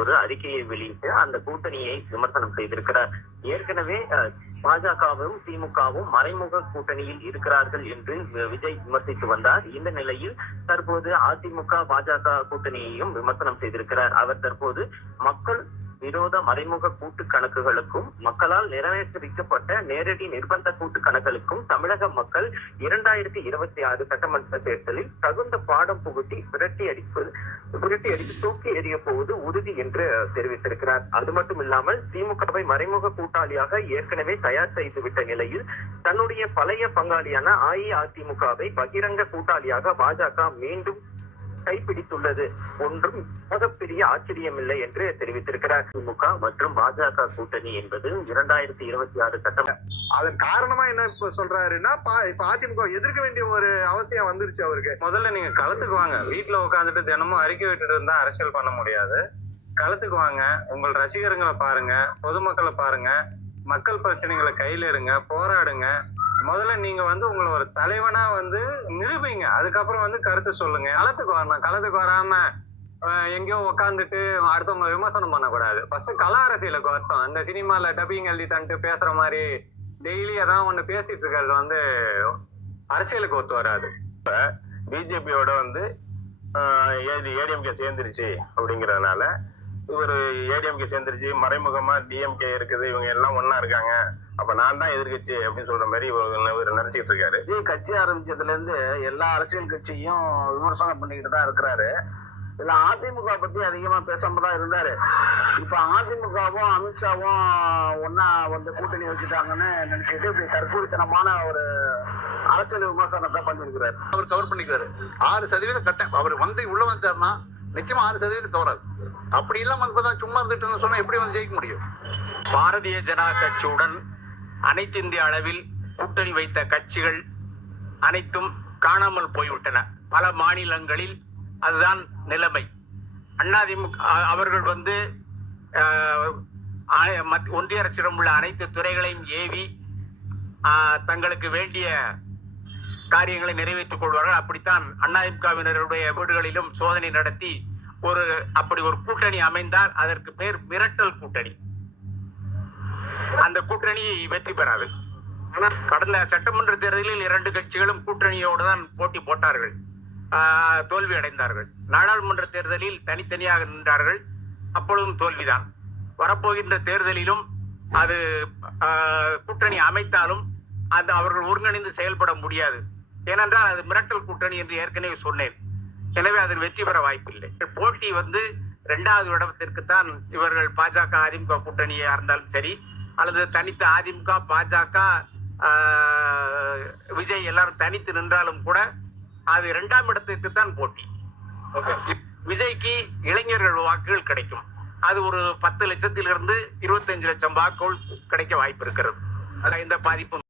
ஒரு அறிக்கையை வெளியிட்டு அந்த கூட்டணியை விமர்சனம் செய்திருக்கிறார். ஏற்கனவே பாஜகவும் திமுகவும் மறைமுக கூட்டணியில் இருக்கிறார்கள் என்று விஜய் விமர்சித்து வந்தார். இந்த நிலையில் தற்போது அதிமுக பாஜக கூட்டணியையும் விமர்சனம் செய்திருக்கிறார். அவர் தற்போது மக்கள் விரோத மறைமுக கூட்டு கணக்குகளுக்கும் மக்களால் நிறைவேற்றப்பட்ட நேரடி நிர்பந்த கூட்டு கணக்குகளுக்கும் தமிழக மக்கள் 2026 சட்டமன்ற தேர்தலில் தகுந்த பாடம் புகுத்தி விரட்டி அடித்து தூக்கி எறிய போவது உறுதி என்று தெரிவித்திருக்கிறார். அது மட்டும் இல்லாமல் திமுகவை மறைமுக கூட்டாளியாக ஏற்கனவே தயார் செய்துவிட்ட நிலையில் தன்னுடைய பழைய பங்காளியான அஇஅதிமுகவை பகிரங்க கூட்டாளியாக பாஜக மீண்டும் கைப்பிடித்துள்ளது ஒன்றும் மிகப்பெரிய ஆச்சரியமில்லை என்று தெரிவித்திருக்கிறார். திமுக மற்றும் பாஜக கூட்டணி என்பது 2026 சட்டமன்ற அதன் காரணமா என்ன இப்ப சொல்றாருன்னா இப்ப அதிமுக எதிர்க்க வேண்டிய ஒரு அவசியம் வந்துருச்சு அவருக்கு. முதல்ல நீங்க களத்துக்கு வாங்க. வீட்டுல உட்காந்துட்டு தினமும் அறிக்கை விட்டுட்டு இருந்தா அரசியல் பண்ண முடியாது. களத்துக்கு வாங்க, உங்கள் ரசிகர்களை பாருங்க, பொதுமக்களை பாருங்க, மக்கள் பிரச்சனைகளை கையில எடுங்க, போராடுங்க. முதல்ல நீங்க உங்களை ஒரு தலைவனா நிரூபிங்க. அதுக்கப்புறம் கருத்து சொல்லுங்க. களத்துக்கு வரணும். களத்துக்கு வராம எங்கேயோ உட்காந்துட்டு அடுத்தவங்களை விமர்சனம் பண்ணக்கூடாது. ஃபர்ஸ்ட் கல அரசியலுக்கு வரட்டும். அந்த சினிமால டப்பிங் எழுதி தந்துட்டு பேசுற மாதிரி டெய்லி அதான் ஒண்ணு பேசிட்டு இருக்கிறது அரசியலுக்கு ஒத்து வராது. இப்ப பிஜேபியோட ஏடிஎம்கே சேர்ந்துருச்சு அப்படிங்கறதுனால இவர் ஏடிஎம்கே சேர்ந்துருச்சு, மறைமுகமா டிஎம்கே இருக்குது, இவங்க எல்லாம் ஒன்னா இருக்காங்க, அப்ப நான் தான் எதிர்கட்சி அப்படின்னு சொல்ற மாதிரி இவர் நினைச்சிட்டு இருக்காரு. விஜய் கட்சி ஆரம்பிச்சதுல இருந்து எல்லா அரசியல் கட்சியும் விமர்சனம் பண்ணிக்கிட்டு தான் இருக்கிறாரு. இதுல அதிமுக பத்தி அதிகமா பேசாம தான் இருந்தாரு. இப்ப அதிமுகவும் அமித்ஷாவும் ஒன்னா கூட்டணி வச்சுட்டாங்கன்னு நினைச்சிட்டு இப்படி தற்கூரித்தனமான ஒரு அரசியல் விமர்சனத்தை பண்ணிருக்கிறாரு. அவர் கவர் பண்ணிக்கிறாரு. 6% கட்டேன். அவர் உள்ள வந்துட்டாருன்னா நிச்சயமா 6% கவராது. அப்படி இல்லாம சும்மா இருந்துட்டு சொன்னா எப்படி ஜெயிக்க முடியும்? பாரதிய ஜனதா கட்சியுடன் அனைத்து இந்திய அளவில் கூட்டணி வைத்த கட்சிகள் அனைத்தும் காணாமல் போய்விட்டன. பல மாநிலங்களில் அதுதான் நிலைமை. அதிமுக அவர்கள் ஒன்றிய அரசிடம் உள்ள அனைத்து துறைகளையும் ஏவி தங்களுக்கு வேண்டிய காரியங்களை நிறைவேற்றிக் கொள்வார்கள். அப்படித்தான் அதிமுகவினருடைய வீடுகளிலும் சோதனை நடத்தி அப்படி ஒரு கூட்டணி அமைந்தால் அதற்கு பேர் மிரட்டல் கூட்டணி. அந்த கூட்டணி வெற்றி பெறாது. கடந்த சட்டமன்ற தேர்தலில் 2 கட்சிகளும் கூட்டணியோடு தான் போட்டி போட்டார்கள், தோல்வி அடைந்தார்கள். நாடாளுமன்ற தேர்தலில் தனித்தனியாக நின்றார்கள், அப்பொழுதும் தோல்விதான். வரப்போகின்ற தேர்தலிலும் அது கூட்டணி அமைத்தாலும் அது அவர்கள் ஒருங்கிணைந்து செயல்பட முடியாது. ஏனென்றால் அது மிரட்டல் கூட்டணி என்று ஏற்கனவே சொன்னேன். எனவே அதில் வெற்றி பெற வாய்ப்பில்லை. போட்டி 2வது இடத்திற்குத்தான் இவர்கள் பாஜக அதிமுக கூட்டணியா இருந்தாலும் சரி, அல்லது தனித்து அதிமுக பாஜக விஜய் எல்லாரும் தனித்து நின்றாலும் கூட அது 2ஆம் இடத்திற்கு தான் போட்டி. விஜய்க்கு இளைஞர்கள் வாக்குகள் கிடைக்கும். அது ஒரு 10 லட்சத்திலிருந்து 25 லட்சம் வாக்குகள் கிடைக்க வாய்ப்பு இருக்கிறது. இந்த பாதிப்பு